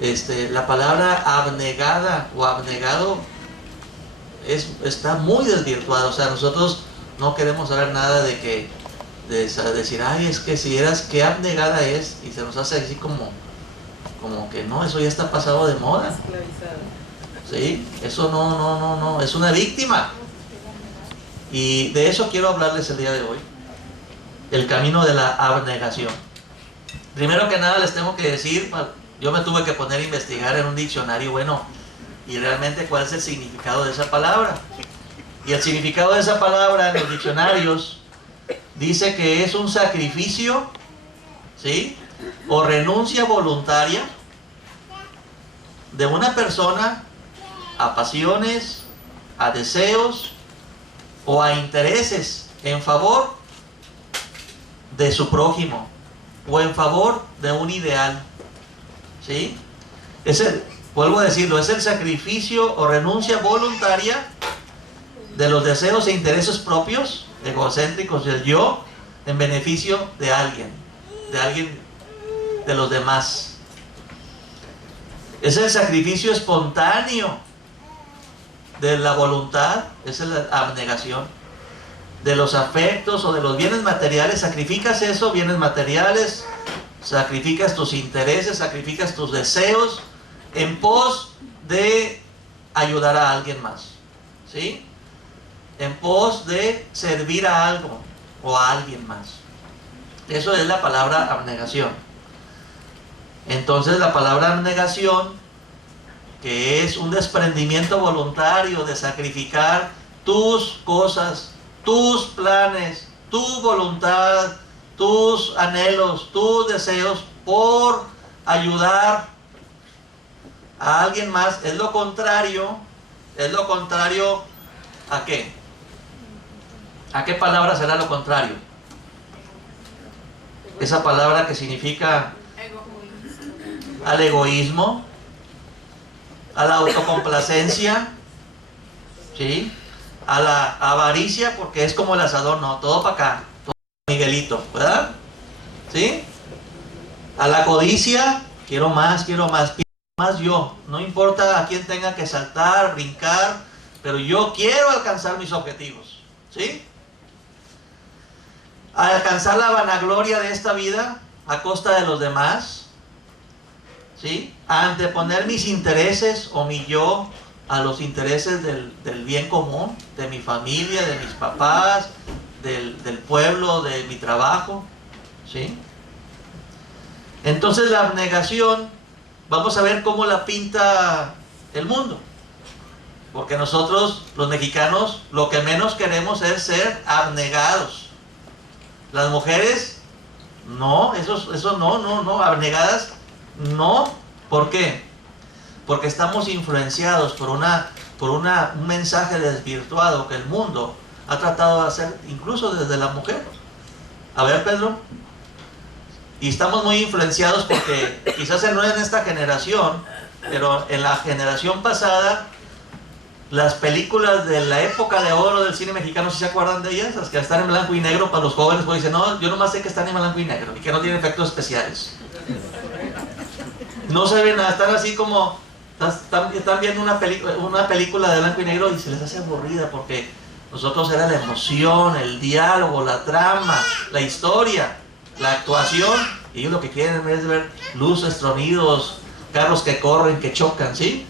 La palabra abnegada o abnegado está muy desvirtuada. O sea, nosotros no queremos saber nada de decir, ay, es que si eras, qué abnegada es, y se nos hace así como que no, eso ya está pasado de moda. ¿Sí? Eso no, es una víctima. Y de eso quiero hablarles el día de hoy. El camino de la abnegación. Primero que nada les tengo que decir, yo me tuve que poner a investigar en un diccionario, bueno, y realmente cuál es el significado de esa palabra. Y el significado de esa palabra en los diccionarios dice que es un sacrificio, ¿sí?, o renuncia voluntaria de una persona a pasiones, a deseos o a intereses en favor de su prójimo o en favor de un ideal. ¿Sí? Vuelvo a decirlo, es el sacrificio o renuncia voluntaria de los deseos e intereses propios, egocéntricos del yo, en beneficio de alguien, de los demás. Es el sacrificio espontáneo de la voluntad, es la abnegación, de los afectos o de los bienes materiales. Sacrificas eso, bienes materiales, sacrificas tus intereses, sacrificas tus deseos en pos de ayudar a alguien más, ¿sí?, en pos de servir a algo o a alguien más. Eso es la palabra abnegación. Entonces la palabra abnegación, que es un desprendimiento voluntario de sacrificar tus cosas, tus planes, tu voluntad, tus anhelos, tus deseos por ayudar a alguien más, es lo contrario ¿a qué? ¿A qué palabra será lo contrario? Esa palabra que significa al egoísmo, a la autocomplacencia, ¿sí?, a la avaricia, porque es como el asador, no, todo para acá, todo Miguelito, ¿verdad? ¿Sí? A la codicia, quiero más yo, no importa a quién tenga que saltar, brincar, pero yo quiero alcanzar mis objetivos, ¿sí? A alcanzar la vanagloria de esta vida a costa de los demás, ¿sí? A anteponer mis intereses o mi yo a los intereses del bien común, de mi familia, de mis papás, del pueblo, de mi trabajo, ¿sí? Entonces la abnegación, vamos a ver cómo la pinta el mundo, porque nosotros los mexicanos lo que menos queremos es ser abnegados. Las mujeres, no, eso no, abnegadas, no. ¿Por qué? Porque estamos influenciados por un mensaje desvirtuado que el mundo ha tratado de hacer, incluso desde la mujer. A ver, Pedro. Y estamos muy influenciados porque quizás no en esta generación, pero en la generación pasada, las películas de la época de oro del cine mexicano, ¿sí se acuerdan de ellas? Las que están en blanco y negro para los jóvenes, pues dicen, no, yo nomás sé que están en blanco y negro y que no tienen efectos especiales. No se ven nada, están así como, están viendo una película de blanco y negro y se les hace aburrida porque nosotros era la emoción, el diálogo, la trama, la historia, la actuación, y ellos lo que quieren es ver luces, tronidos, carros que corren, que chocan, ¿sí?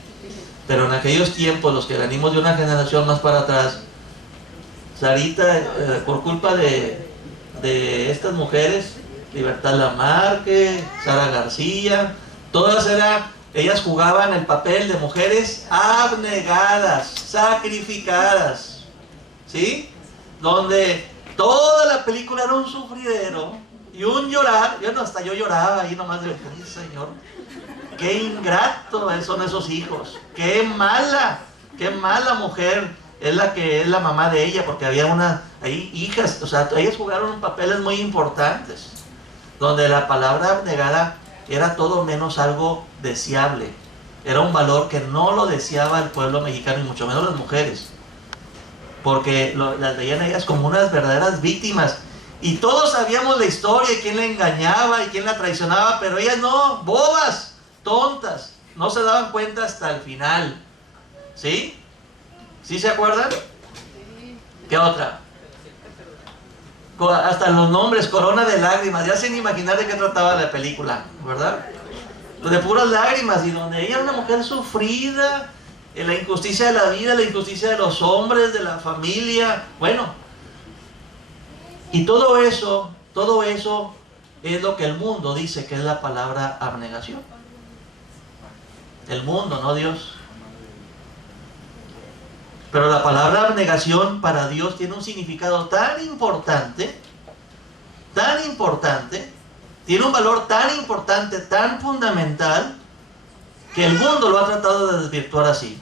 Pero en aquellos tiempos, los que venimos de una generación más para atrás, Sarita, por culpa de estas mujeres, Libertad Lamarque, Sara García, ellas jugaban el papel de mujeres abnegadas, sacrificadas, ¿sí? Donde toda la película era un sufridero y un llorar. Hasta yo lloraba ahí nomás de, ay, Señor, qué ingrato son esos hijos, qué mala mujer es la que es la mamá de ella, porque había ahí hijas, o sea, ellas jugaron papeles muy importantes, donde la palabra abnegada era todo menos algo deseable, era un valor que no lo deseaba el pueblo mexicano y mucho menos las mujeres, porque las veían ellas como unas verdaderas víctimas, y todos sabíamos la historia y quién la engañaba y quién la traicionaba, pero ellas no, bobas, tontas, no se daban cuenta hasta el final. ¿Sí? ¿Sí se acuerdan? ¿Qué otra? Hasta los nombres, corona de lágrimas, ya sin imaginar de qué trataba la película, ¿verdad? De puras lágrimas, y donde ella era una mujer sufrida, la injusticia de la vida, la injusticia de los hombres, de la familia, bueno, y todo eso es lo que el mundo dice que es la palabra abnegación. El mundo, no Dios. Pero la palabra abnegación para Dios tiene un significado tan importante, tiene un valor tan importante, tan fundamental, que el mundo lo ha tratado de desvirtuar así.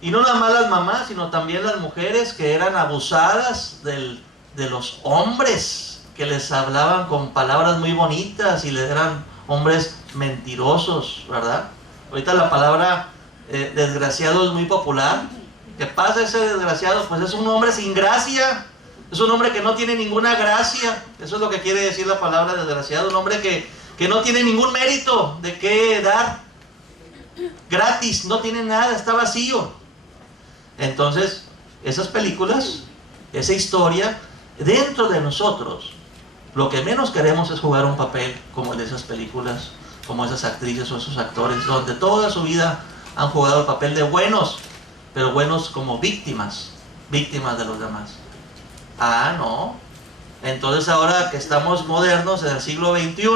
Y no nada más las mamás, sino también las mujeres que eran abusadas de los hombres, que les hablaban con palabras muy bonitas y les eran hombres mentirosos, ¿verdad? Ahorita la palabra desgraciado es muy popular. ¿Qué pasa ese desgraciado? Pues es un hombre sin gracia, es un hombre que no tiene ninguna gracia. Eso es lo que quiere decir la palabra desgraciado, un hombre que no tiene ningún mérito de qué dar, gratis, no tiene nada, está vacío. Entonces, esas películas, esa historia, dentro de nosotros, lo que menos queremos es jugar un papel como el de esas películas, como esas actrices o esos actores, donde toda su vida han jugado el papel de buenos, pero buenos como víctimas de los demás. Ah, no. Entonces ahora que estamos modernos en el siglo XXI,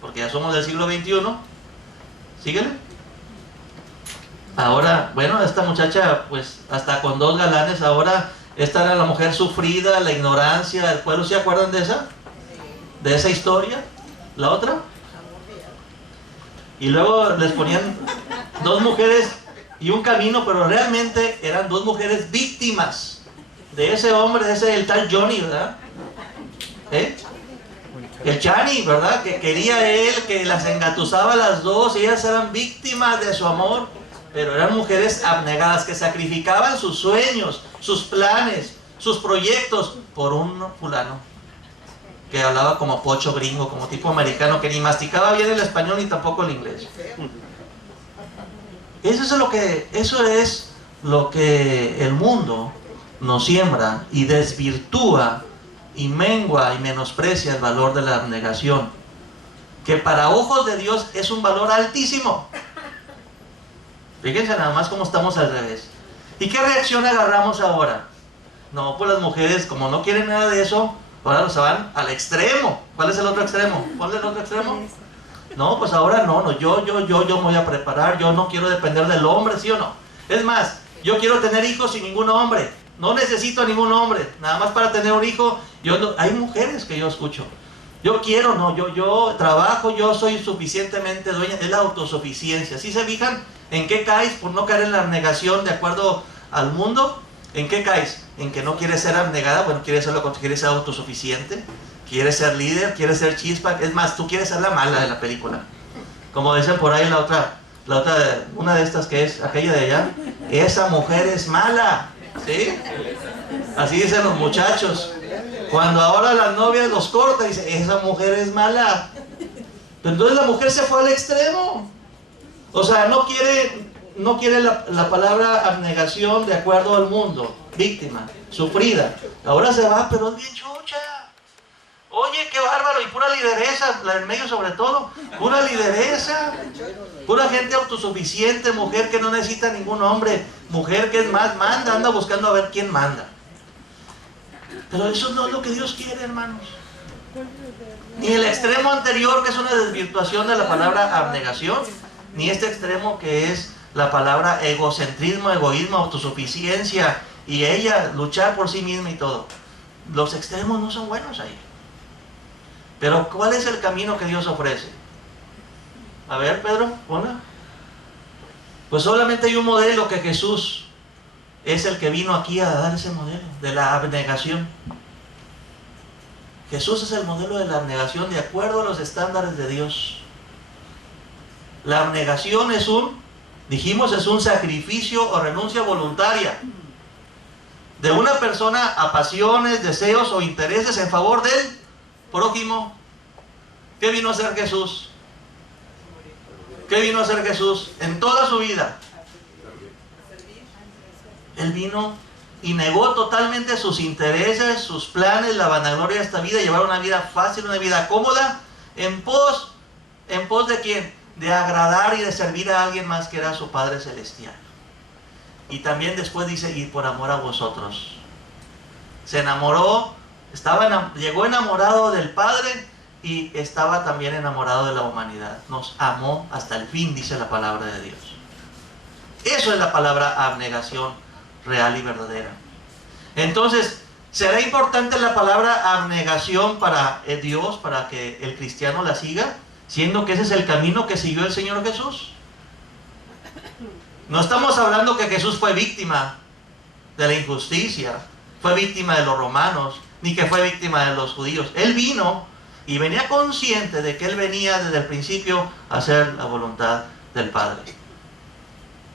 porque ya somos del siglo XXI, síguele. Ahora, bueno, esta muchacha, pues hasta con 2 galanes, ahora esta era la mujer sufrida, la ignorancia, el pueblo. ¿Se acuerdan de esa? ¿De esa historia? ¿La otra? Y luego les ponían 2 mujeres y un camino, pero realmente eran 2 mujeres víctimas de ese hombre, el tal Johnny, ¿verdad? El Chani, ¿verdad? Que quería él, que las engatusaba a las 2, y ellas eran víctimas de su amor, pero eran mujeres abnegadas que sacrificaban sus sueños, sus planes, sus proyectos por un fulano que hablaba como pocho gringo, como tipo americano, que ni masticaba bien el español ni tampoco el inglés. Eso es lo que el mundo nos siembra y desvirtúa y mengua y menosprecia el valor de la abnegación, que para ojos de Dios es un valor altísimo. Fíjense nada más cómo estamos al revés. ¿Y qué reacción agarramos ahora? No, pues las mujeres, como no quieren nada de eso, ahora se van al extremo. ¿Cuál es el otro extremo? ¿Cuál es el otro extremo? No, pues ahora no, yo me voy a preparar, yo no quiero depender del hombre, ¿sí o no? Es más, yo quiero tener hijos sin ningún hombre, no necesito a ningún hombre, nada más para tener un hijo. Hay mujeres que yo escucho, yo trabajo, yo soy suficientemente dueña, es la autosuficiencia. ¿Sí se fijan en qué caes por no caer en la abnegación de acuerdo al mundo? ¿En qué caes? En que no quieres ser abnegada, bueno, quieres ser autosuficiente, quieres ser líder, quieres ser chispa, es más, tú quieres ser la mala de la película. Como dicen por ahí la otra, una de estas que es aquella de allá, esa mujer es mala, ¿sí? Así dicen los muchachos. Cuando ahora las novias los cortan, dicen, esa mujer es mala. Pero entonces la mujer se fue al extremo. O sea, no quiere la palabra abnegación de acuerdo al mundo. Víctima, sufrida. Ahora se va, pero es bien chucha. Oye, qué bárbaro, y pura lideresa, la del medio sobre todo, pura lideresa, pura gente autosuficiente, mujer que no necesita ningún hombre, mujer que es más, manda, anda buscando a ver quién manda. Pero eso no es lo que Dios quiere, hermanos. Ni el extremo anterior, que es una desvirtuación de la palabra abnegación, ni este extremo que es la palabra egocentrismo, egoísmo, autosuficiencia, y ella luchar por sí misma y todo. Los extremos no son buenos ahí. Pero ¿cuál es el camino que Dios ofrece? A ver, Pedro, ponla. Pues solamente hay un modelo, que Jesús es el que vino aquí a dar ese modelo de la abnegación. Jesús es el modelo de la abnegación de acuerdo a los estándares de Dios. La abnegación es un sacrificio o renuncia voluntaria de una persona a pasiones, deseos o intereses en favor del prójimo. ¿Qué vino a hacer Jesús? ¿Qué vino a hacer Jesús en toda su vida? Él vino y negó totalmente sus intereses, sus planes, la vanagloria de esta vida, llevar una vida fácil, una vida cómoda, ¿en pos de quién? De agradar y de servir a alguien más que era su Padre Celestial. Y también después dice, y por amor a vosotros. Se enamoró, llegó enamorado del Padre y estaba también enamorado de la humanidad. Nos amó hasta el fin, dice la palabra de Dios. Eso es la palabra abnegación real y verdadera. Entonces, ¿será importante la palabra abnegación para Dios, para que el cristiano la siga? Siendo que ese es el camino que siguió el Señor Jesús. No estamos hablando que Jesús fue víctima de la injusticia, fue víctima de los romanos, ni que fue víctima de los judíos. Él vino y venía consciente de que Él venía desde el principio a hacer la voluntad del Padre.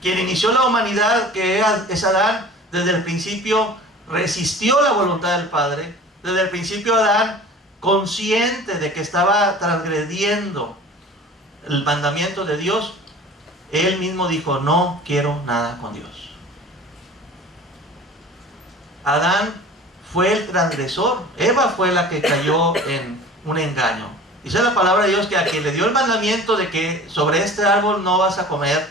Quien inició la humanidad, que es Adán, desde el principio resistió la voluntad del Padre. Desde el principio Adán, consciente de que estaba transgrediendo el mandamiento de Dios, él mismo dijo, no quiero nada con Dios. Adán fue el transgresor, Eva fue la que cayó en un engaño. Dice la palabra de Dios que a quien le dio el mandamiento de que sobre este árbol no vas a comer,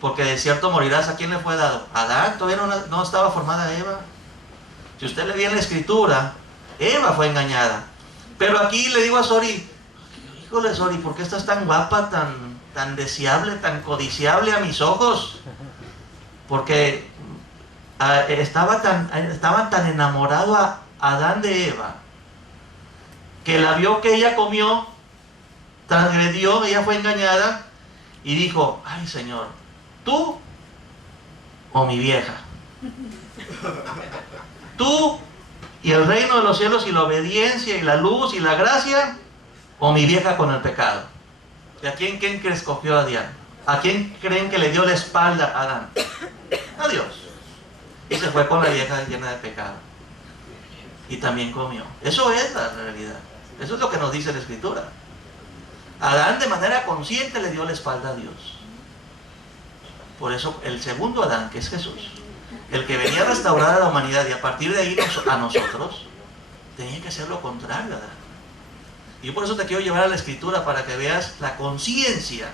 porque de cierto morirás, ¿a quién le fue dado? Adán, todavía no estaba formada Eva. Si usted le ve en la escritura, Eva fue engañada. Pero aquí le digo a Sori, híjole Sori, ¿por qué estás tan guapa, tan deseable, tan codiciable a mis ojos? Porque estaba tan enamorado a Adán de Eva, que la vio que ella comió, transgredió, ella fue engañada, y dijo, ay Señor, ¿tú o mi vieja? ¿Tú y el reino de los cielos y la obediencia y la luz y la gracia, o mi vieja con el pecado? ¿Y a quién creen que escogió a Adán? ¿A quién creen que le dio la espalda a Adán? A Dios. Y se fue con la vieja llena de pecado. Y también comió. Eso es la realidad. Eso es lo que nos dice la Escritura. Adán de manera consciente le dio la espalda a Dios. Por eso el segundo Adán, que es Jesús, el que venía a restaurar a la humanidad y a partir de ahí a nosotros, tenía que hacer lo contrario a Adán. Y yo por eso te quiero llevar a la Escritura para que veas la conciencia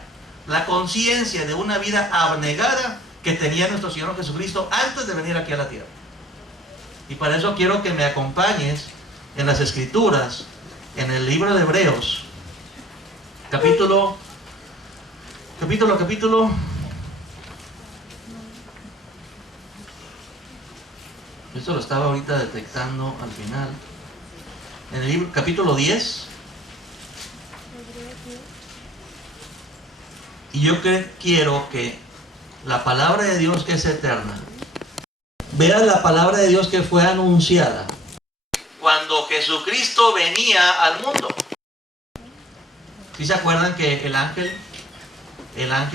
de una vida abnegada que tenía nuestro Señor Jesucristo antes de venir aquí a la tierra. Y para eso quiero que me acompañes en las Escrituras, en el libro de Hebreos, capítulo. Esto lo estaba ahorita detectando al final. En el libro, capítulo 10. Y yo quiero que la palabra de Dios, que es eterna, vean la palabra de Dios que fue anunciada cuando Jesucristo venía al mundo. ¿Sí se acuerdan que el ángel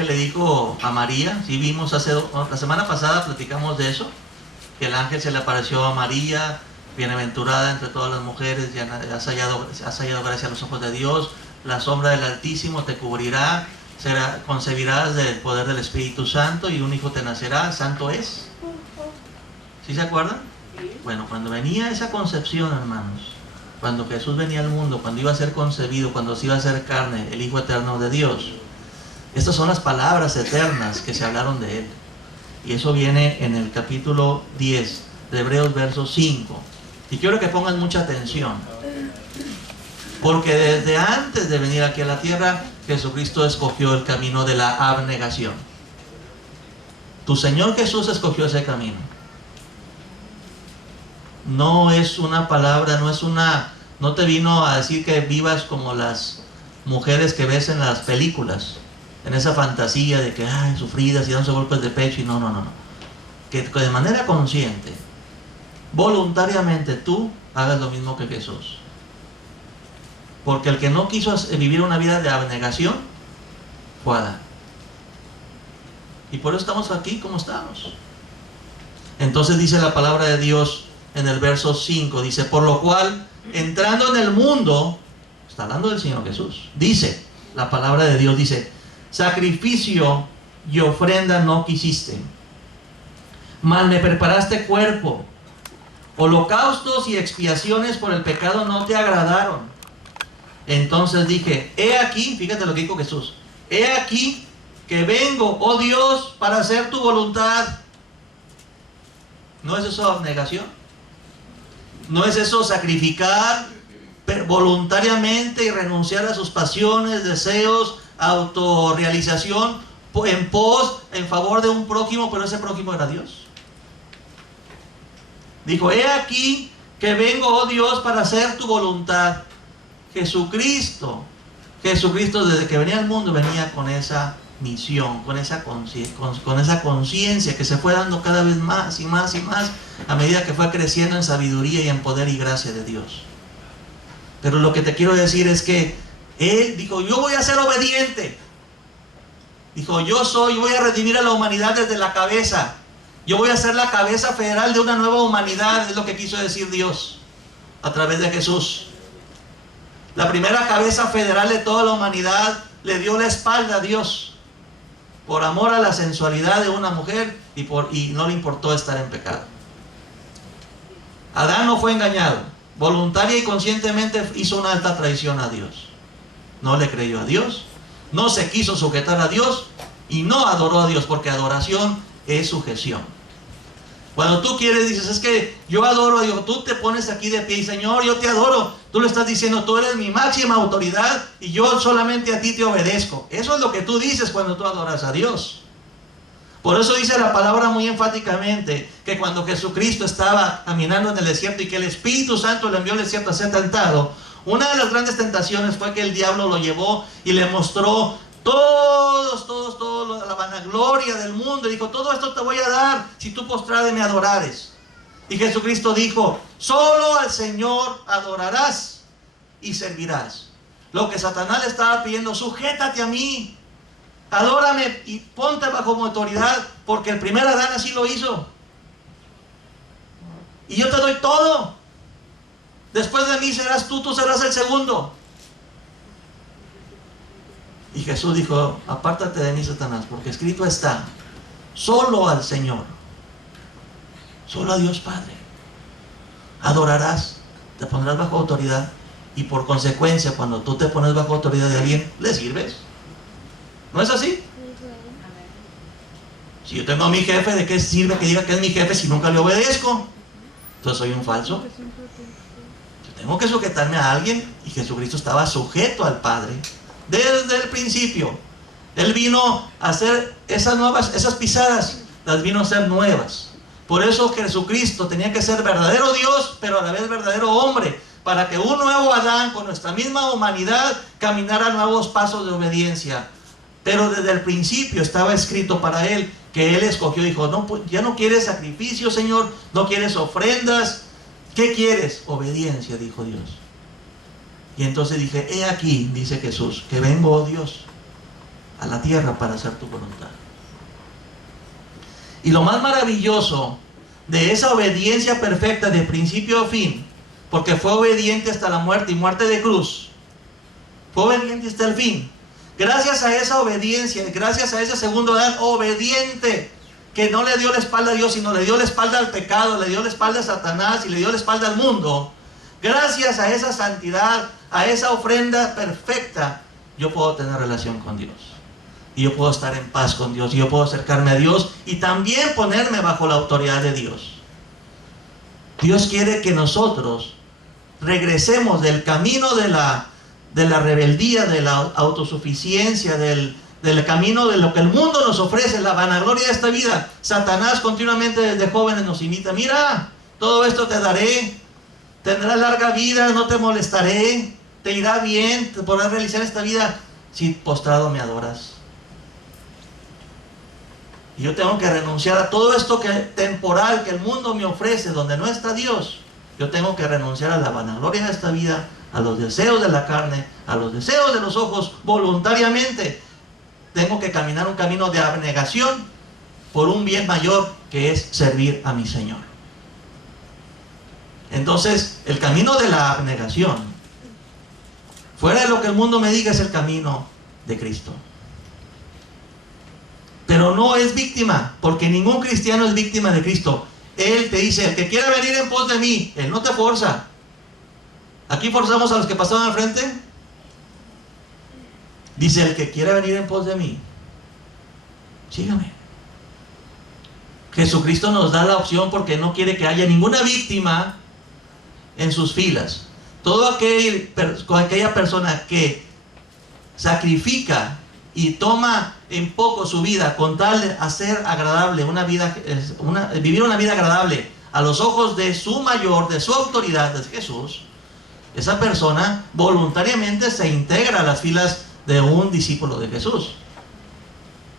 le dijo a María? Sí vimos la semana pasada platicamos de eso, que el ángel se le apareció a María, bienaventurada entre todas las mujeres, ya has hallado gracia a los ojos de Dios, la sombra del Altísimo te cubrirá, concebirás del poder del Espíritu Santo y un hijo te nacerá, santo es. ¿Sí se acuerdan? Bueno, cuando venía esa concepción, hermanos, cuando Jesús venía al mundo, cuando iba a ser concebido, cuando se iba a hacer carne, el Hijo eterno de Dios, estas son las palabras eternas que se hablaron de Él. Y eso viene en el capítulo 10 de Hebreos, verso 5. Y quiero que pongan mucha atención, porque desde antes de venir aquí a la tierra, Jesucristo escogió el camino de la abnegación. Tu Señor Jesús escogió ese camino. No es una palabra, no te vino a decir que vivas como las mujeres que ves en las películas, en esa fantasía de que sufridas y dándose golpes de pecho y no. Que de manera consciente, voluntariamente tú hagas lo mismo que Jesús. Porque el que no quiso vivir una vida de abnegación fue Adán. Y por eso estamos aquí como estamos. Entonces dice la palabra de Dios en el verso 5, dice, por lo cual, entrando en el mundo, está hablando del Señor Jesús, dice, la palabra de Dios dice, sacrificio y ofrenda no quisiste, mas me preparaste cuerpo. Holocaustos y expiaciones por el pecado no te agradaron. Entonces dije, he aquí, fíjate lo que dijo Jesús, he aquí que vengo, oh Dios, para hacer tu voluntad. ¿No es eso abnegación? ¿No es eso sacrificar voluntariamente y renunciar a sus pasiones, deseos, autorrealización en favor de un prójimo, pero ese prójimo era Dios? Dijo, he aquí que vengo, oh Dios, para hacer tu voluntad. Jesucristo desde que venía al mundo venía con esa misión, con esa conciencia que se fue dando cada vez más y más y más a medida que fue creciendo en sabiduría y en poder y gracia de Dios. Pero lo que te quiero decir es que Él dijo, yo voy a ser obediente. Dijo, yo voy a redimir a la humanidad desde la cabeza. Yo voy a ser la cabeza federal de una nueva humanidad, es lo que quiso decir Dios a través de Jesús. La primera cabeza federal de toda la humanidad le dio la espalda a Dios por amor a la sensualidad de una mujer y no le importó estar en pecado. Adán no fue engañado, voluntaria y conscientemente hizo una alta traición a Dios. No le creyó a Dios, no se quiso sujetar a Dios y no adoró a Dios, porque adoración es sujeción. Cuando tú quieres, dices, es que yo adoro a Dios, tú te pones aquí de pie y Señor, yo te adoro. Tú le estás diciendo, tú eres mi máxima autoridad y yo solamente a ti te obedezco. Eso es lo que tú dices cuando tú adoras a Dios. Por eso dice la palabra muy enfáticamente que cuando Jesucristo estaba caminando en el desierto y que el Espíritu Santo le envió al desierto a ser tentado, una de las grandes tentaciones fue que el diablo lo llevó y le mostró la vanagloria del mundo. Y dijo, todo esto te voy a dar si tú postrado me adorares. Y Jesucristo dijo, solo al Señor adorarás y servirás. Lo que Satanás le estaba pidiendo, sujétate a mí, adórame y ponte bajo mi autoridad, porque el primer Adán así lo hizo. Y yo te doy todo. Después de mí serás tú serás el segundo. Y Jesús dijo, apártate de mí, Satanás, porque escrito está, solo al Señor, solo a Dios Padre, adorarás, te pondrás bajo autoridad, y por consecuencia, cuando tú te pones bajo autoridad de alguien, le sirves. ¿No es así? Si yo tengo a mi jefe, ¿de qué sirve que diga que es mi jefe si nunca le obedezco? Entonces soy un falso. Yo tengo que sujetarme a alguien, y Jesucristo estaba sujeto al Padre desde el principio. Él vino a hacer esas pisadas, las vino a hacer nuevas. Por eso Jesucristo tenía que ser verdadero Dios, pero a la vez verdadero hombre, para que un nuevo Adán con nuestra misma humanidad caminara nuevos pasos de obediencia. Pero desde el principio estaba escrito para él, que él escogió, dijo, no, ya no quieres sacrificio, Señor, no quieres ofrendas, ¿qué quieres? Obediencia, dijo Dios. Y entonces dije, he aquí, dice Jesús, que vengo, oh Dios, a la tierra para hacer tu voluntad. Y lo más maravilloso de esa obediencia perfecta de principio a fin, porque fue obediente hasta la muerte y muerte de cruz, fue obediente hasta el fin. Gracias a esa obediencia, gracias a ese segundo Adán obediente, que no le dio la espalda a Dios, sino le dio la espalda al pecado, le dio la espalda a Satanás y le dio la espalda al mundo. Gracias a esa santidad, a esa ofrenda perfecta, yo puedo tener relación con Dios. Y yo puedo estar en paz con Dios. Y yo puedo acercarme a Dios y también ponerme bajo la autoridad de Dios. Dios quiere que nosotros regresemos del camino de la rebeldía, de la autosuficiencia, del camino de lo que el mundo nos ofrece, la vanagloria de esta vida. Satanás continuamente desde jóvenes nos invita, mira, todo esto te daré, tendrás larga vida, no te molestaré, te irá bien, te podrás realizar esta vida si postrado me adoras. Y yo tengo que renunciar a todo esto temporal que el mundo me ofrece, donde no está Dios. Yo tengo que renunciar a la vanagloria de esta vida, a los deseos de la carne, a los deseos de los ojos, voluntariamente. Tengo que caminar un camino de abnegación por un bien mayor, que es servir a mi Señor. Entonces, el camino de la abnegación, fuera de lo que el mundo me diga, es el camino de Cristo. pero no es víctima, porque ningún cristiano es víctima de Cristo. Él te dice, el que quiera venir en pos de mí, Él no te forza. Aquí forzamos a los que pasaban al frente. Dice, el que quiera venir en pos de mí, sígame. Jesucristo nos da la opción porque no quiere que haya ninguna víctima en sus filas. Toda aquella persona que sacrifica y toma en poco su vida con tal de hacer agradable vivir una vida agradable a los ojos de su mayor, de su autoridad, de Jesús, esa persona voluntariamente se integra a las filas de un discípulo de Jesús.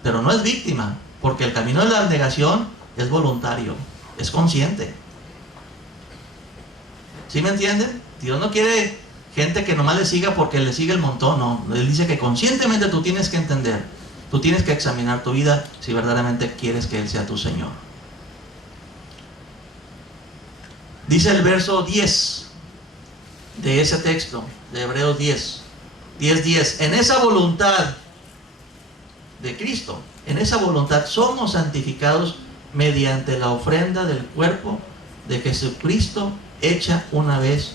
Pero no es víctima, porque el camino de la abnegación es voluntario, es consciente. ¿Sí me entienden? Dios no quiere gente que nomás le siga porque le sigue el montón, no. Él dice que conscientemente tú tienes que entender, tú tienes que examinar tu vida si verdaderamente quieres que Él sea tu Señor. Dice el verso 10 de ese texto, de Hebreos 10:10. En esa voluntad de Cristo, en esa voluntad somos santificados mediante la ofrenda del cuerpo de Jesucristo hecha una vez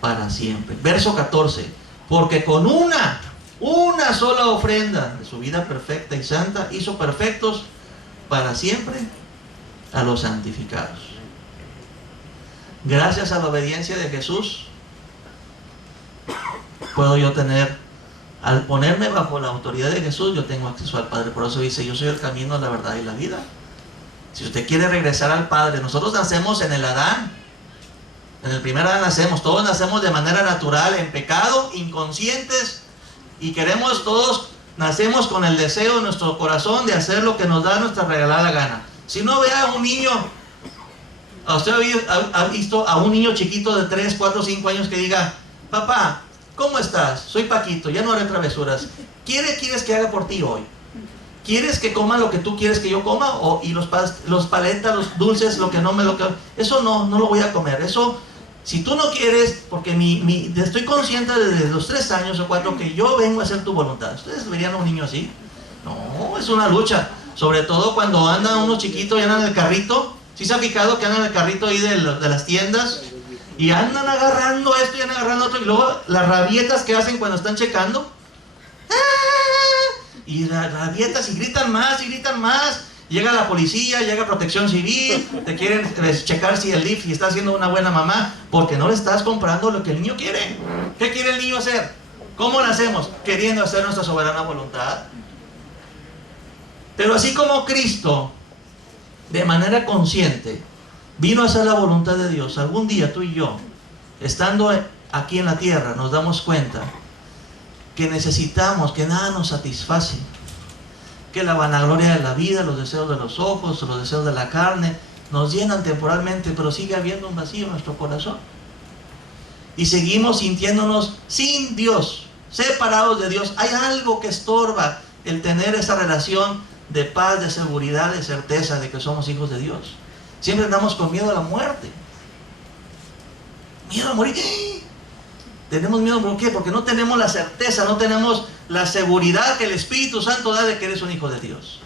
para siempre. Verso 14. Porque con una sola ofrenda de su vida perfecta y santa hizo perfectos para siempre a los santificados. Gracias a la obediencia de Jesús puedo yo tener, al ponerme bajo la autoridad de Jesús, yo tengo acceso al Padre. Por eso dice, yo soy el camino, la verdad y la vida. Si usted quiere regresar al Padre, nosotros nacemos en el Adán. En el primer Adán nacemos, todos nacemos de manera natural, en pecado, inconscientes, y todos nacemos con el deseo en nuestro corazón de hacer lo que nos da nuestra regalada gana. Si no vea a un niño, ¿usted ha visto a un niño chiquito de 3, 4, 5 años que diga, papá, ¿cómo estás? Soy Paquito, ya no haré travesuras. ¿Quieres que haga por ti hoy? ¿Quieres que coma lo que tú quieres que yo coma? Y los paletas, los dulces, eso no lo voy a comer. Eso, si tú no quieres, porque estoy consciente desde los 3 años o 4 que yo vengo a hacer tu voluntad. ¿Ustedes verían a un niño así? No, es una lucha. Sobre todo cuando andan unos chiquitos y andan en el carrito. ¿Sí se ha fijado que andan en el carrito ahí de las tiendas? Y andan agarrando esto y andan agarrando otro. Y luego las rabietas que hacen cuando están checando. Y rabietas y gritan más y gritan más. Llega la policía, llega Protección Civil, te quieren checar si el DIF está haciendo una buena mamá, porque no le estás comprando lo que el niño quiere. ¿Qué quiere el niño hacer? ¿Cómo lo hacemos? Queriendo hacer nuestra soberana voluntad. Pero así como Cristo, de manera consciente, vino a hacer la voluntad de Dios, algún día tú y yo, estando aquí en la tierra, nos damos cuenta que necesitamos, que nada nos satisface, que la vanagloria de la vida, los deseos de los ojos, los deseos de la carne, nos llenan temporalmente, pero sigue habiendo un vacío en nuestro corazón. Y seguimos sintiéndonos sin Dios, separados de Dios. Hay algo que estorba el tener esa relación de paz, de seguridad, de certeza de que somos hijos de Dios. Siempre andamos con miedo a la muerte. Miedo a morir. Tenemos miedo, ¿por qué? Porque no tenemos la certeza, no tenemos la seguridad que el Espíritu Santo da de que eres un hijo de Dios.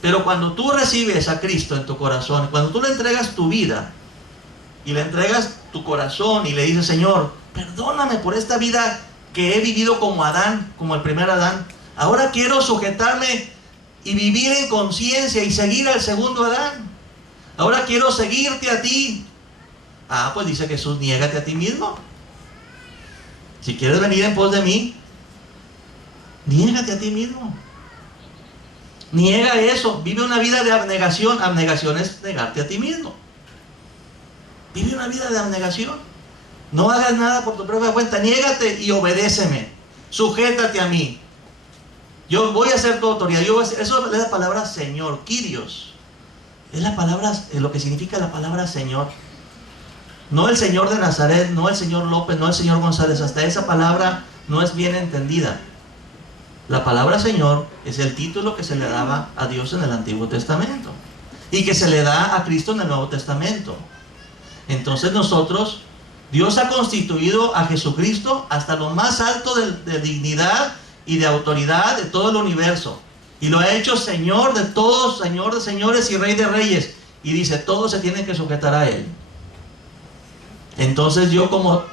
Pero cuando tú recibes a Cristo en tu corazón, cuando tú le entregas tu vida y le entregas tu corazón y le dices, Señor, perdóname por esta vida que he vivido como Adán, como el primer Adán. Ahora quiero sujetarme y vivir en conciencia y seguir al segundo Adán. Ahora quiero seguirte a ti. Pues dice Jesús, niégate a ti mismo. Si quieres venir en pos de mí, niégate a ti mismo. Niega eso. Vive una vida de abnegación. Abnegación es negarte a ti mismo. Vive una vida de abnegación. No hagas nada por tu propia cuenta. Niégate y obedéceme. Sujétate a mí. Yo voy a ser tu autoridad. Eso es la palabra Señor, Kyrios. Es la palabra, lo que significa la palabra Señor. No el Señor de Nazaret, no el Señor López, no el Señor González. Hasta esa palabra no es bien entendida. La palabra Señor es el título que se le daba a Dios en el Antiguo Testamento y que se le da a Cristo en el Nuevo Testamento. Entonces nosotros, Dios ha constituido a Jesucristo hasta lo más alto de dignidad y de autoridad de todo el universo. Y lo ha hecho Señor de todos, Señor de señores y Rey de reyes. Y dice, todos se tienen que sujetar a Él. Entonces yo como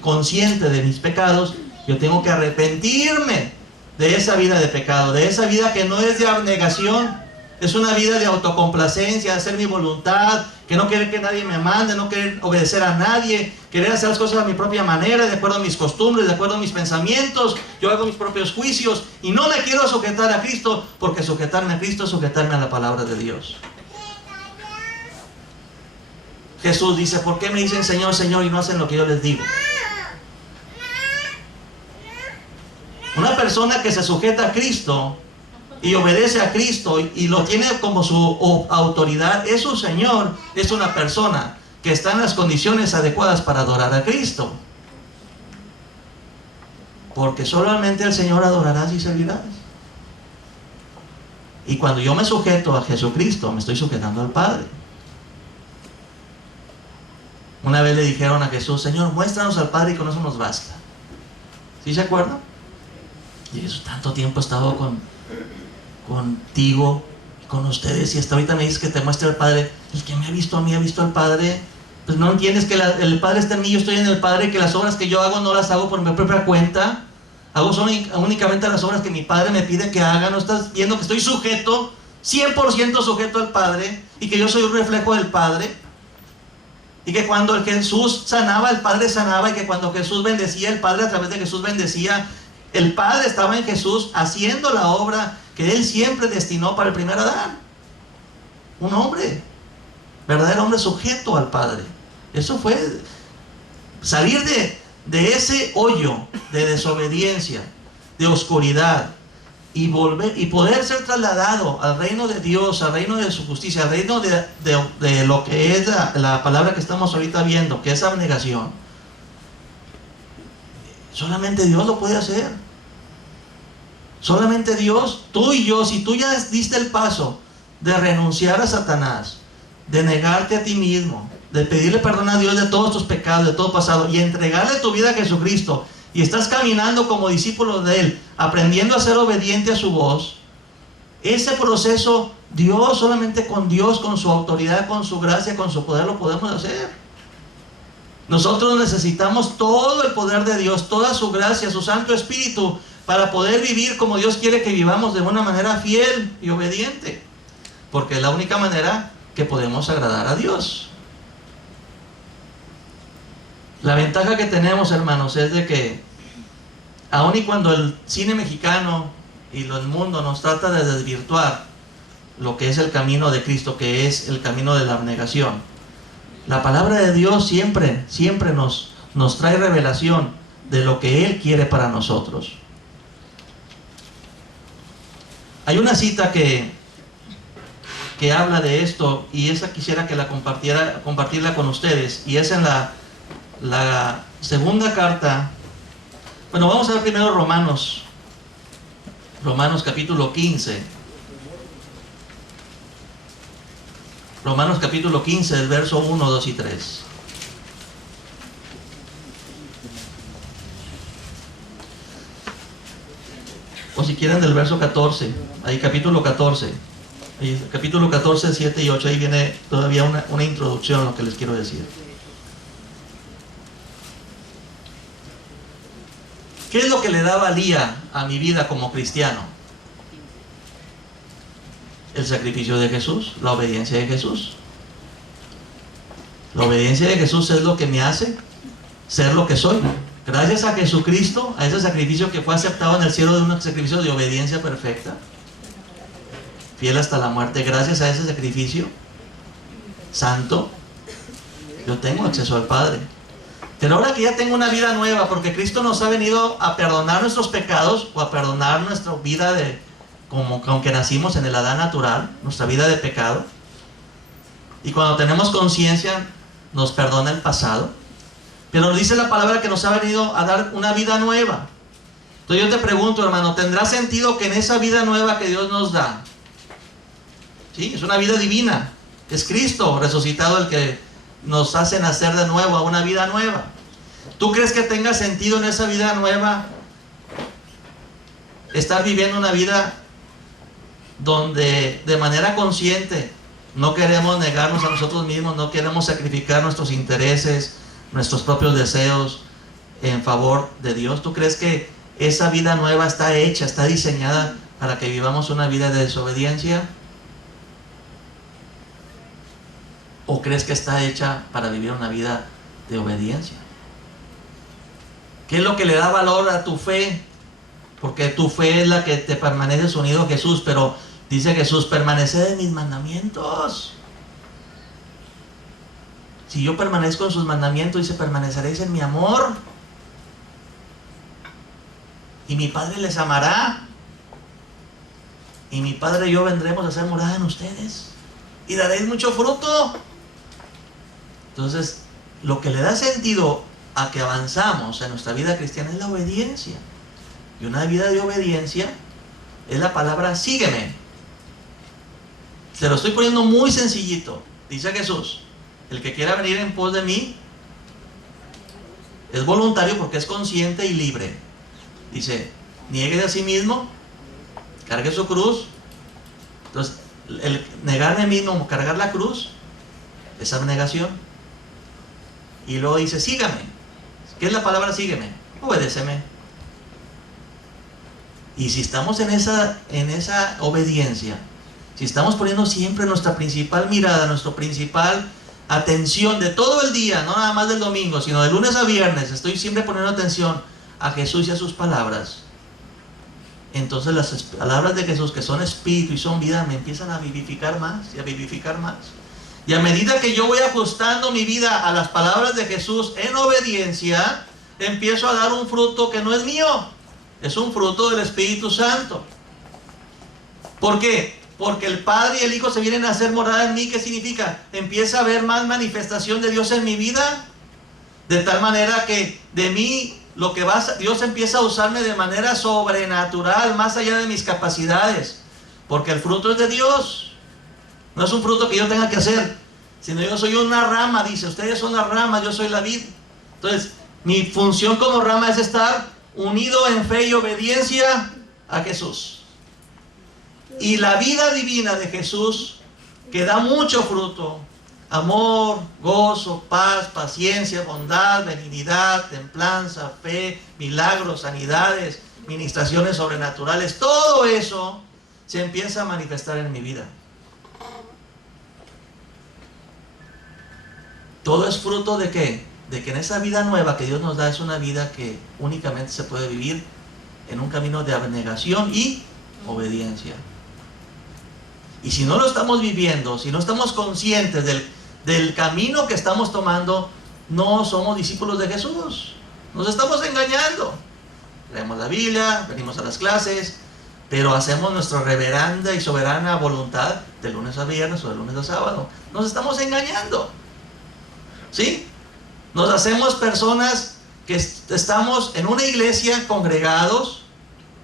consciente de mis pecados, yo tengo que arrepentirme de esa vida de pecado, de esa vida que no es de abnegación, es una vida de autocomplacencia, de hacer mi voluntad, que no querer que nadie me mande, no querer obedecer a nadie, querer hacer las cosas a mi propia manera, de acuerdo a mis costumbres, de acuerdo a mis pensamientos. Yo hago mis propios juicios y no me quiero sujetar a Cristo, porque sujetarme a Cristo es sujetarme a la palabra de Dios. Jesús dice, ¿por qué me dicen Señor, Señor y no hacen lo que yo les digo? Una persona que se sujeta a Cristo y obedece a Cristo y lo tiene como su autoridad, es su Señor, es una persona que está en las condiciones adecuadas para adorar a Cristo. Porque solamente al Señor adorarás y servirás. Y cuando yo me sujeto a Jesucristo, me estoy sujetando al Padre. Una vez le dijeron a Jesús, Señor, muéstranos al Padre y con eso nos basta. ¿Sí se acuerdan? Y Jesús, tanto tiempo he estado contigo, con ustedes, y hasta ahorita me dices que te muestre al Padre. El que me ha visto a mí ha visto al Padre. Pues no entiendes que el Padre está en mí, yo estoy en el Padre, que las obras que yo hago no las hago por mi propia cuenta. Hago únicamente las obras que mi Padre me pide que haga. No estás viendo que estoy sujeto, 100% sujeto al Padre, y que yo soy un reflejo del Padre. Y que cuando Jesús sanaba, el Padre sanaba, y que cuando Jesús bendecía, el Padre a través de Jesús bendecía. El Padre estaba en Jesús haciendo la obra que Él siempre destinó para el primer Adán. Un hombre, verdadero hombre sujeto al Padre. Eso fue salir de ese hoyo de desobediencia, de oscuridad, y poder ser trasladado al reino de Dios, al reino de su justicia, al reino de lo que es la palabra que estamos ahorita viendo, que es abnegación. Solamente Dios lo puede hacer. Solamente Dios, tú y yo, si tú ya diste el paso de renunciar a Satanás, de negarte a ti mismo, de pedirle perdón a Dios de todos tus pecados, de todo pasado, y entregarle tu vida a Jesucristo, y estás caminando como discípulo de Él, aprendiendo a ser obediente a su voz, ese proceso, Dios, solamente con Dios, con su autoridad, con su gracia, con su poder, lo podemos hacer. Nosotros necesitamos todo el poder de Dios, toda su gracia, su Santo Espíritu, para poder vivir como Dios quiere que vivamos, de una manera fiel y obediente, porque es la única manera que podemos agradar a Dios. La ventaja que tenemos, hermanos, es de que aun y cuando el cine mexicano y el mundo nos trata de desvirtuar lo que es el camino de Cristo, que es el camino de la abnegación, la palabra de Dios siempre nos trae revelación de lo que Él quiere para nosotros. Hay una cita que habla de esto, y esa quisiera que la compartirla con ustedes, y es en la segunda carta. Bueno, vamos a ver primero Romanos capítulo 15. Romanos capítulo 15, del verso 1, 2 y 3. O si quieren del verso 14, ahí capítulo 14. Ahí, capítulo 14, 7 y 8, ahí viene todavía una introducción a lo que les quiero decir. ¿Qué es lo que le da valía a mi vida como cristiano? El sacrificio de Jesús, la obediencia de Jesús. La obediencia de Jesús es lo que me hace ser lo que soy. Gracias a Jesucristo, a ese sacrificio que fue aceptado en el cielo, de un sacrificio de obediencia perfecta, fiel hasta la muerte. Gracias a ese sacrificio santo, yo tengo acceso al Padre. Pero ahora que ya tengo una vida nueva, porque Cristo nos ha venido a perdonar nuestros pecados, o a perdonar nuestra vida como aunque nacimos en el Adán natural, nuestra vida de pecado, y cuando tenemos conciencia nos perdona el pasado, pero nos dice la palabra que nos ha venido a dar una vida nueva. Entonces yo te pregunto, hermano, ¿tendrá sentido que en esa vida nueva que Dios nos da, ¿sí? Es una vida divina, es Cristo resucitado el que nos hace nacer de nuevo a una vida nueva? ¿Tú crees que tenga sentido en esa vida nueva estar viviendo una vida donde de manera consciente no queremos negarnos a nosotros mismos, no queremos sacrificar nuestros intereses, nuestros propios deseos en favor de Dios. ¿Tú crees que esa vida nueva está hecha, está diseñada para que vivamos una vida de desobediencia? ¿O crees que está hecha para vivir una vida de obediencia? ¿Qué es lo que le da valor a tu fe? Porque tu fe es la que te permaneces unido a Jesús, pero dice Jesús, permaneced en mis mandamientos. Si yo permanezco en sus mandamientos, dice, permaneceréis en mi amor. Y mi Padre les amará. Y mi Padre y yo vendremos a hacer morada en ustedes. Y daréis mucho fruto. Entonces, lo que le da sentido a que avanzamos en nuestra vida cristiana es la obediencia. Y una vida de obediencia es la palabra sígueme. Se lo estoy poniendo muy sencillito. Dice Jesús, el que quiera venir en pos de mí es voluntario porque es consciente y libre. Dice, niegue a sí mismo, cargue su cruz. Entonces, el negarme a mí mismo, cargar la cruz, es abnegación. Y luego dice, sígame. ¿Qué es la palabra sígueme? Obedéceme. Y si estamos en esa obediencia, si estamos poniendo siempre nuestra principal mirada, nuestra principal atención de todo el día, no nada más del domingo, sino de lunes a viernes, estoy siempre poniendo atención a Jesús y a sus palabras, entonces las palabras de Jesús, que son espíritu y son vida, me empiezan a vivificar más y a vivificar más. Y a medida que yo voy ajustando mi vida a las palabras de Jesús en obediencia, empiezo a dar un fruto que no es mío, es un fruto del Espíritu Santo. ¿Por qué? Porque el Padre y el Hijo se vienen a hacer morada en mí. ¿Qué significa? Empieza a haber más manifestación de Dios en mi vida, de tal manera que de mí Dios empieza a usarme de manera sobrenatural, más allá de mis capacidades, porque el fruto es de Dios. No es un fruto que yo tenga que hacer, sino yo soy una rama, dice, ustedes son las ramas, yo soy la vid. Entonces, mi función como rama es estar unido en fe y obediencia a Jesús. Y la vida divina de Jesús, que da mucho fruto, amor, gozo, paz, paciencia, bondad, benignidad, templanza, fe, milagros, sanidades, ministraciones sobrenaturales, todo eso se empieza a manifestar en mi vida. Todo es fruto de ¿qué? De que en esa vida nueva que Dios nos da es una vida que únicamente se puede vivir en un camino de abnegación y obediencia. Y si no lo estamos viviendo, si no estamos conscientes del camino que estamos tomando, no somos discípulos de Jesús. Nos estamos engañando. Leemos la Biblia, venimos a las clases, pero hacemos nuestra reverenda y soberana voluntad de lunes a viernes o de lunes a sábado. Nos estamos engañando. ¿Sí? Nos hacemos personas que estamos en una iglesia congregados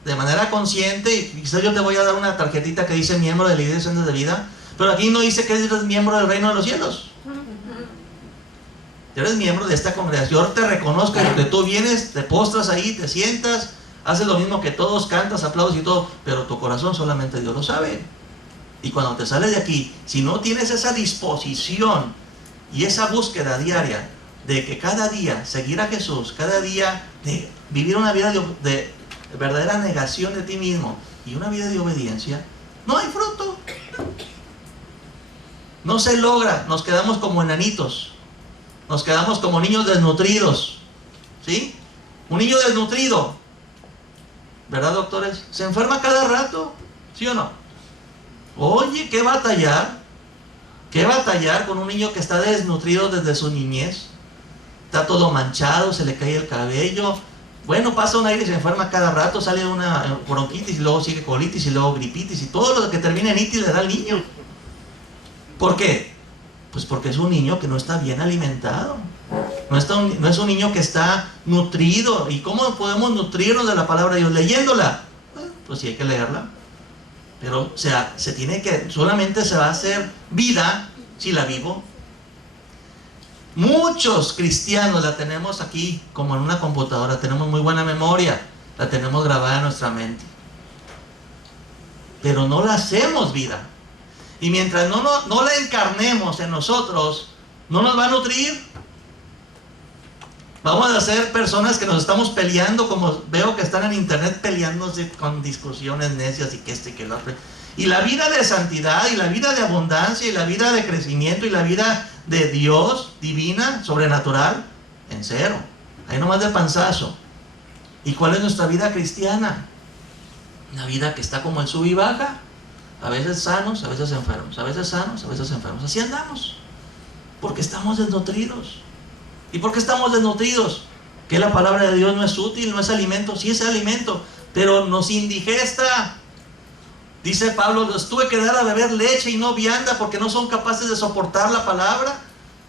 de manera consciente, y quizás yo te voy a dar una tarjetita que dice miembro de la Iglesia de Vida, pero aquí no dice que eres miembro del reino de los cielos. Eres miembro de esta congregación, te reconozco que tú vienes, te postras ahí, te sientas, haces lo mismo que todos, cantas, aplaudes y todo, pero tu corazón solamente Dios lo sabe. Y cuando te sales de aquí, si no tienes esa disposición y esa búsqueda diaria de que cada día seguir a Jesús, cada día de vivir una vida de verdadera negación de ti mismo y una vida de obediencia, no hay fruto. No se logra, nos quedamos como enanitos, nos quedamos como niños desnutridos, ¿sí? Un niño desnutrido, ¿verdad, doctores? Se enferma cada rato, ¿sí o no? Oye, ¿qué batallar con un niño que está desnutrido desde su niñez? Está todo manchado, se le cae el cabello. Bueno, pasa un aire y se enferma cada rato, sale una bronquitis y luego sigue colitis y luego gripitis y todo lo que termina en itis le da al niño. ¿Por qué? Pues porque es un niño que no está bien alimentado. No es un niño que está nutrido. ¿Y cómo podemos nutrirnos de la palabra de Dios? Leyéndola. Pues sí, hay que leerla. Pero solamente se va a hacer vida si la vivo. Muchos cristianos la tenemos aquí como en una computadora, tenemos muy buena memoria, la tenemos grabada en nuestra mente. pero no la hacemos vida. Y mientras no la encarnemos en nosotros, no nos va a nutrir. Vamos a ser personas que nos estamos peleando, como veo que están en internet peleándose con discusiones necias y que y que lo otro. Y la vida de santidad, y la vida de abundancia, y la vida de crecimiento, y la vida de Dios, divina, sobrenatural, en cero. Ahí nomás de panzazo. ¿Y cuál es nuestra vida cristiana? Una vida que está como en sub y baja. A veces sanos, a veces enfermos. A veces sanos, a veces enfermos. Así andamos. Porque estamos desnutridos. ¿Y por qué estamos desnutridos? Que la palabra de Dios no es útil, no es alimento. Sí es alimento, pero nos indigesta. Dice Pablo, les tuve que dar a beber leche y no vianda porque no son capaces de soportar la palabra.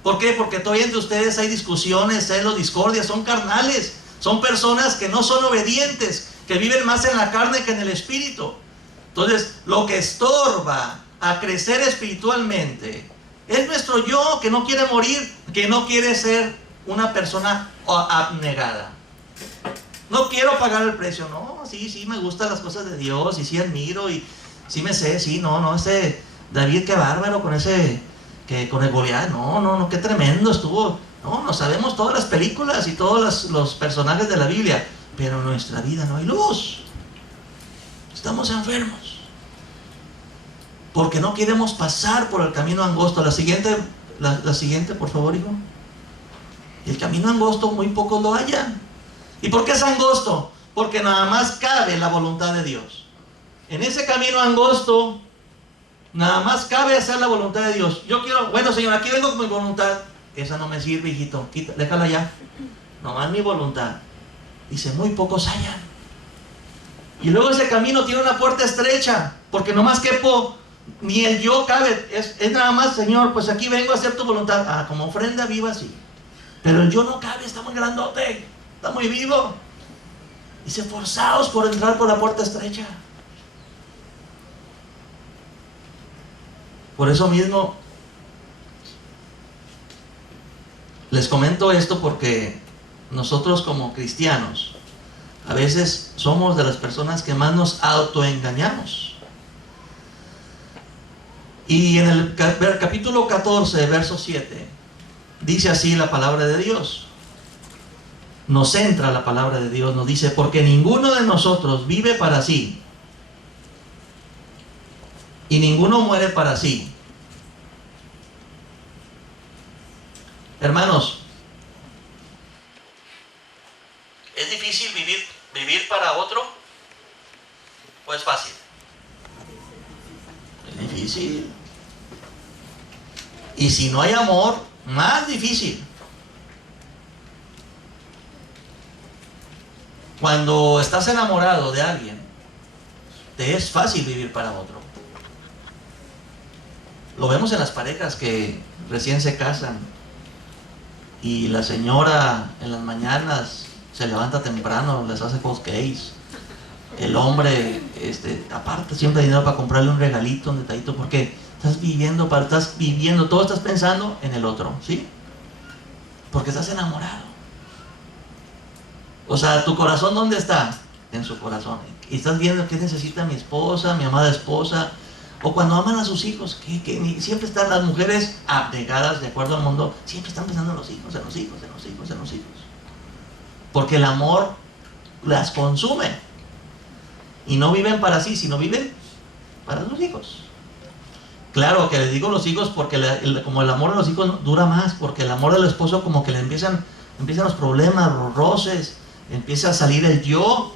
¿Por qué? Porque todavía entre ustedes hay discusiones, celos, discordias, son carnales. Son personas que no son obedientes, que viven más en la carne que en el espíritu. Entonces, lo que estorba a crecer espiritualmente es nuestro yo, que no quiere morir, que no quiere ser una persona abnegada. No quiero pagar el precio. No, sí me gustan las cosas de Dios, y sí admiro, y sí me sé, sí, ese David, qué bárbaro con con el Goliat, no, qué tremendo estuvo. No, no sabemos todas las películas y todos los personajes de la Biblia, pero en nuestra vida no hay luz. Estamos enfermos porque no queremos pasar por el camino angosto. La siguiente, por favor, hijo. El camino angosto muy pocos lo hallan. ¿Y por qué es angosto? Porque nada más cabe la voluntad de Dios. En ese camino angosto nada más cabe hacer la voluntad de Dios. Yo quiero, bueno, Señor, aquí vengo con mi voluntad. Esa no me sirve, hijito, déjala ya. Nomás mi voluntad. Dice, muy pocos hallan. Y luego ese camino tiene una puerta estrecha, porque nomás quepo, ni el yo cabe. Es nada más, Señor, pues aquí vengo a hacer tu voluntad. Ah, como ofrenda viva, sí. Pero el yo no cabe, está muy grandote, está muy vivo. Dice, forzaos por entrar por la puerta estrecha. Por eso mismo les comento esto, porque nosotros como cristianos a veces somos de las personas que más nos autoengañamos. Y en el capítulo 14, verso 7, dice así la palabra de Dios. Nos centra la palabra de Dios, nos dice, porque ninguno de nosotros vive para sí, y ninguno muere para sí. Hermanos, ¿es difícil vivir para otro? ¿O es fácil? Es difícil. Y si no hay amor, más difícil. Cuando estás enamorado de alguien, te es fácil vivir para otro. Lo vemos en las parejas que recién se casan y la señora en las mañanas se levanta temprano, les hace hotcakes. El hombre aparta siempre dinero para comprarle un regalito, un detallito, porque estás viviendo, todo estás pensando en el otro, ¿sí? Porque estás enamorado. O sea, ¿tu corazón dónde está? En su corazón. Y estás viendo qué necesita mi esposa, mi amada esposa. O cuando aman a sus hijos, que siempre están las mujeres abnegadas, de acuerdo al mundo, siempre están pensando en los hijos, en los hijos, en los hijos, en los hijos. Porque el amor las consume. Y no viven para sí, sino viven para los hijos. Claro que les digo los hijos porque como el amor de los hijos dura más, porque el amor del esposo como que le empiezan los problemas, los roces, empieza a salir el yo,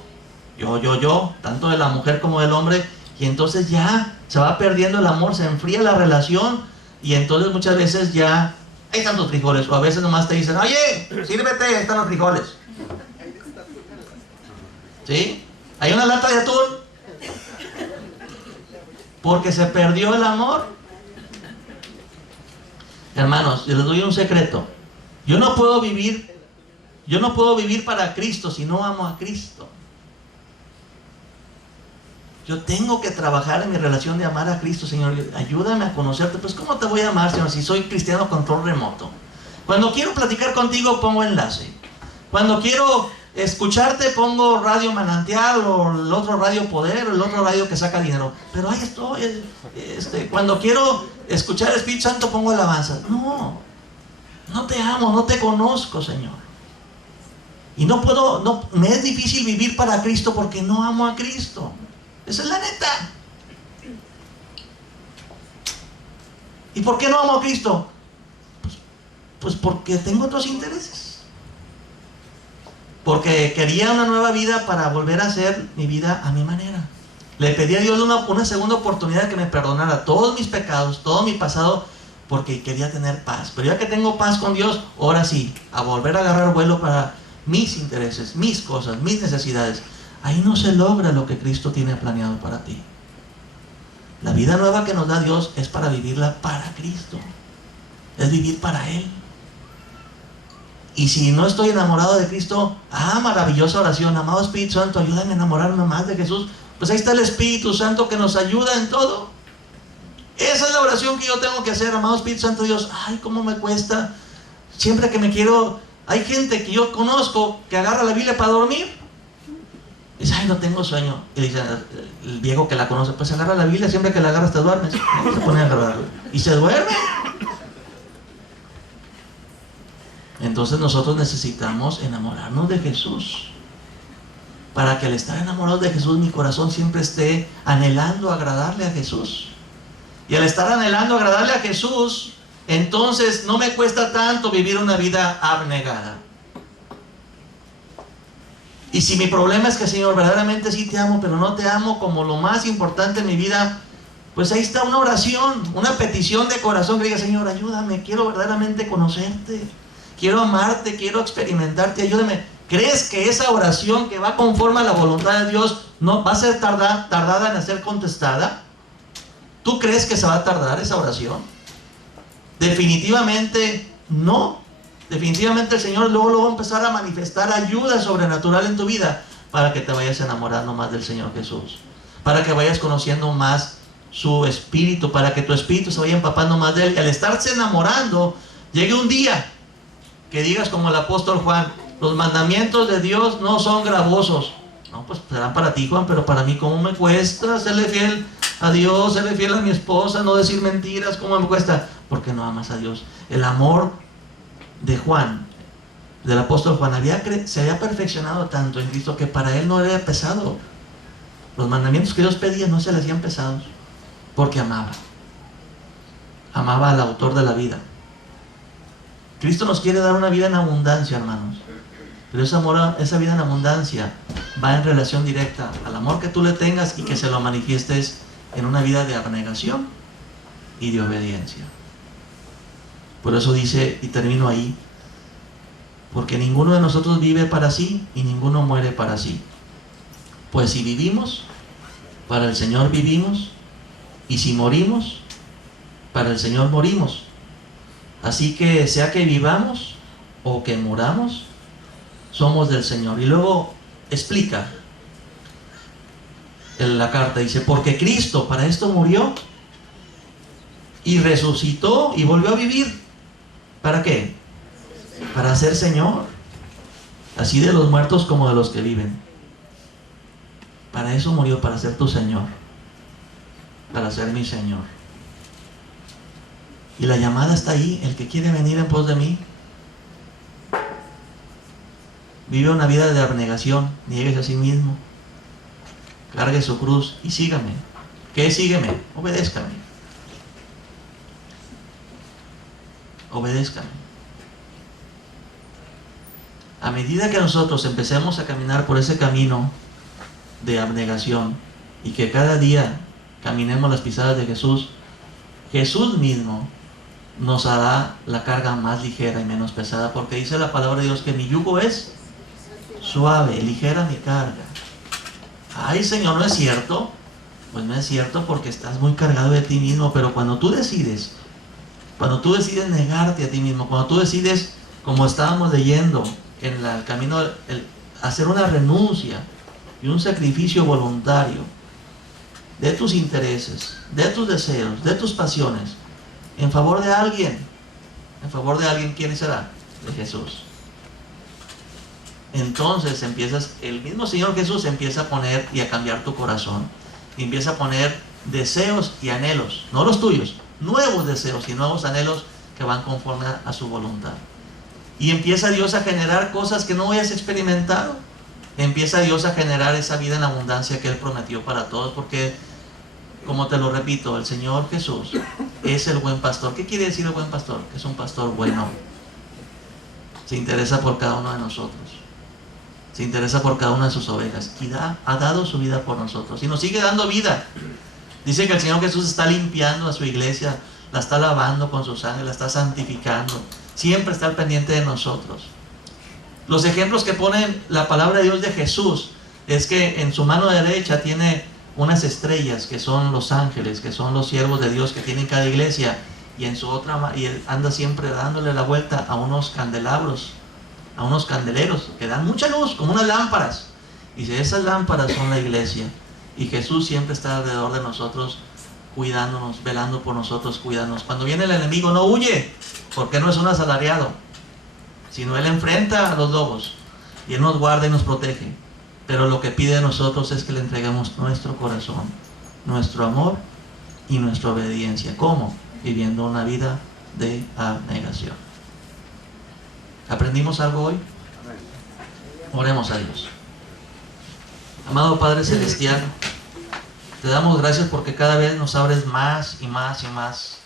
tanto de la mujer como del hombre, y entonces ya se va perdiendo el amor, se enfría la relación, y entonces muchas veces ya ahí están tus frijoles, o a veces nomás te dicen, oye, sírvete, ahí están los frijoles. ¿Sí? Hay una lata de atún. Porque se perdió el amor. Hermanos, yo les doy un secreto. Yo no puedo vivir para Cristo si no amo a Cristo. Yo tengo que trabajar en mi relación de amar a Cristo. Señor, ayúdame a conocerte. Pues ¿cómo te voy a amar, Señor, si soy cristiano control remoto? Cuando quiero platicar contigo pongo enlace. Cuando quiero escucharte pongo Radio Manantial o el otro Radio Poder o el otro radio que saca dinero. Pero ahí estoy, cuando quiero escuchar al Espíritu Santo pongo alabanza. No, no te amo, no te conozco, Señor. Y no puedo, me es difícil vivir para Cristo porque no amo a Cristo. Esa es la neta. ¿Y por qué no amo a Cristo? Pues porque tengo otros intereses. Porque quería una nueva vida para volver a hacer mi vida a mi manera. Le pedí a Dios una segunda oportunidad que me perdonara todos mis pecados, todo mi pasado, porque quería tener paz. Pero ya que tengo paz con Dios, ahora sí, a volver a agarrar vuelo para mis intereses, mis cosas, mis necesidades. Ahí no se logra lo que Cristo tiene planeado para ti. La vida nueva que nos da Dios es para vivirla para Cristo. Es vivir para Él. Y si no estoy enamorado de Cristo, maravillosa oración, amado Espíritu Santo, ayúdame a enamorarme más de Jesús. Pues ahí está el Espíritu Santo que nos ayuda en todo. Esa es la oración que yo tengo que hacer, amado Espíritu Santo Dios. Ay, cómo me cuesta. Siempre que me quiero... Hay gente que yo conozco que agarra la Biblia para dormir. Dice, ay, no tengo sueño. Y dice el viejo que la conoce, pues agarra la Biblia, siempre que la agarras te duermes. Se pone a agarrarla. Y se duerme. Entonces nosotros necesitamos enamorarnos de Jesús. Para que al estar enamorado de Jesús, mi corazón siempre esté anhelando agradarle a Jesús. Y al estar anhelando agradarle a Jesús, entonces no me cuesta tanto vivir una vida abnegada. Y si mi problema es que, Señor, verdaderamente sí te amo, pero no te amo como lo más importante en mi vida, pues ahí está una oración, una petición de corazón que diga, Señor, ayúdame, quiero verdaderamente conocerte, quiero amarte, quiero experimentarte, ayúdame. ¿Crees que esa oración que va conforme a la voluntad de Dios no va a ser tardada en ser contestada? ¿Tú crees que se va a tardar esa oración? Definitivamente no. Definitivamente el Señor luego va a empezar a manifestar ayuda sobrenatural en tu vida para que te vayas enamorando más del Señor Jesús, para que vayas conociendo más su Espíritu, para que tu Espíritu se vaya empapando más de Él. Y al estarse enamorando, llegue un día que digas como el apóstol Juan, los mandamientos de Dios no son gravosos. No, pues serán para ti, Juan, pero para mí ¿cómo me cuesta serle fiel a Dios, serle fiel a mi esposa, no decir mentiras? ¿Cómo me cuesta? Porque no amas a Dios. El amor de Juan, del apóstol Juan, se había perfeccionado tanto en Cristo que para él no era pesado. Los mandamientos que Dios pedía no se le hacían pesados, porque amaba al autor de la vida. Cristo nos quiere dar una vida en abundancia, hermanos, pero esa vida en abundancia va en relación directa al amor que tú le tengas y que se lo manifiestes en una vida de abnegación y de obediencia. Por eso dice, y termino ahí, porque ninguno de nosotros vive para sí y ninguno muere para sí. Pues si vivimos, para el Señor vivimos, y si morimos, para el Señor morimos. Así que sea que vivamos o que muramos, somos del Señor. Y luego explica en la carta, dice, porque Cristo para esto murió y resucitó y volvió a vivir. ¿Para qué? Para ser Señor, así de los muertos como de los que viven. Para eso murió, para ser tu Señor, para ser mi Señor. Y la llamada está ahí. El que quiere venir en pos de mí, vive una vida de abnegación, niéguese a sí mismo, cargue su cruz y sígame. ¿Qué es sígueme? Obedézcame. Obedézcame. A medida que nosotros empecemos a caminar por ese camino de abnegación y que cada día caminemos las pisadas de Jesús, Jesús mismo nos hará la carga más ligera y menos pesada, porque dice la palabra de Dios que mi yugo es suave, ligera mi carga. Ay, Señor, ¿no es cierto? Pues no es cierto, porque estás muy cargado de ti mismo. Pero cuando tú decides negarte a ti mismo, cuando tú decides, como estábamos leyendo en el camino, hacer una renuncia y un sacrificio voluntario de tus intereses, de tus deseos, de tus pasiones, en favor de alguien, ¿quién será? De Jesús. entonces el mismo Señor Jesús empieza a poner y a cambiar tu corazón. Y empieza a poner deseos y anhelos, no los tuyos, nuevos deseos y nuevos anhelos que van conforme a su voluntad. Y empieza Dios a generar cosas que no hayas experimentado. Empieza Dios a generar esa vida en abundancia que Él prometió para todos, porque, como te lo repito, el Señor Jesús es el buen pastor. ¿Qué quiere decir el buen pastor? Que es un pastor bueno. Se interesa por cada uno de nosotros. Se interesa por cada una de sus ovejas. Y ha dado su vida por nosotros. Y nos sigue dando vida. Dice que el Señor Jesús está limpiando a su iglesia. La está lavando con su sangre. La está santificando. Siempre está al pendiente de nosotros. Los ejemplos que ponen la palabra de Dios de Jesús es que en su mano derecha tiene unas estrellas que son los ángeles, que son los siervos de Dios que tienen cada iglesia, y en su otra y él anda siempre dándole la vuelta a unos candelabros, a unos candeleros que dan mucha luz, como unas lámparas. Y si esas lámparas son la iglesia, y Jesús siempre está alrededor de nosotros, cuidándonos, velando por nosotros, cuidándonos. Cuando viene el enemigo no huye, porque no es un asalariado, sino Él enfrenta a los lobos y Él nos guarda y nos protege. Pero lo que pide de nosotros es que le entreguemos nuestro corazón, nuestro amor y nuestra obediencia. ¿Cómo? Viviendo una vida de abnegación. ¿Aprendimos algo hoy? Oremos a Dios. Amado Padre Celestial, te damos gracias porque cada vez nos abres más y más y más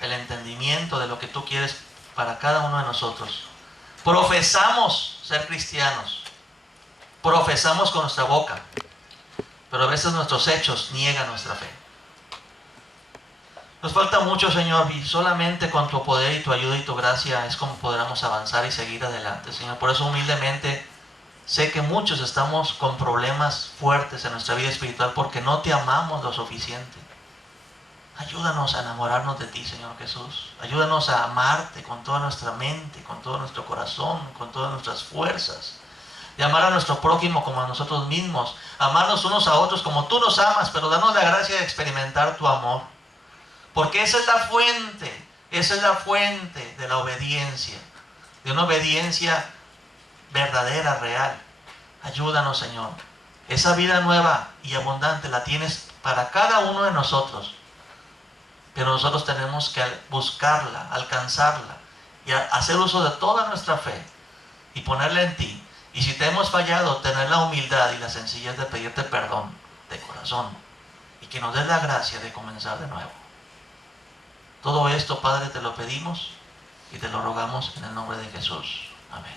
el entendimiento de lo que tú quieres para cada uno de nosotros. Profesamos ser cristianos, profesamos con nuestra boca, pero a veces nuestros hechos niegan nuestra fe. Nos falta mucho, Señor, y solamente con tu poder y tu ayuda y tu gracia es como podremos avanzar y seguir adelante, Señor. Por eso humildemente sé que muchos estamos con problemas fuertes en nuestra vida espiritual porque no te amamos lo suficiente. Ayúdanos a enamorarnos de ti, Señor Jesús. Ayúdanos a amarte con toda nuestra mente, con todo nuestro corazón, con todas nuestras fuerzas. De amar a nuestro prójimo como a nosotros mismos. Amarnos unos a otros como tú nos amas, pero danos la gracia de experimentar tu amor. Porque esa es la fuente de la obediencia. De una obediencia verdadera, real. Ayúdanos, Señor. Esa vida nueva y abundante la tienes para cada uno de nosotros. Pero nosotros tenemos que buscarla, alcanzarla y hacer uso de toda nuestra fe y ponerla en ti. Y si te hemos fallado, tener la humildad y la sencillez de pedirte perdón de corazón y que nos des la gracia de comenzar de nuevo. Todo esto, Padre, te lo pedimos y te lo rogamos en el nombre de Jesús. Amén.